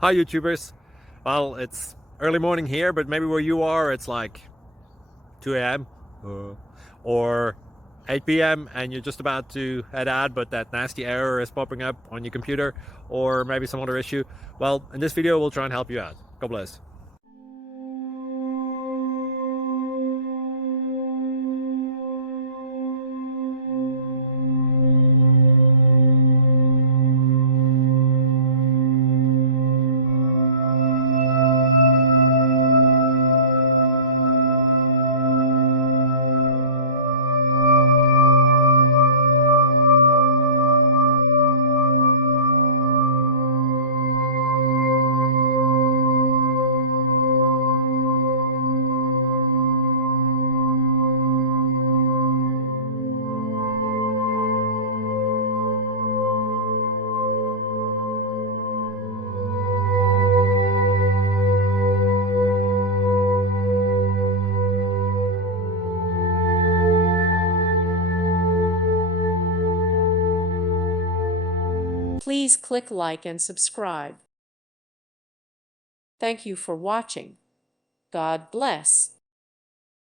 Hi YouTubers. Well, it's early morning here, but maybe where you are it's like 2 a.m. or 8 p.m. and you're just about to head out, but that nasty error is popping up on your computer, or maybe some other issue. Well, in this video we'll try and help you out. God bless. Please click like and subscribe. Thank you for watching. God bless.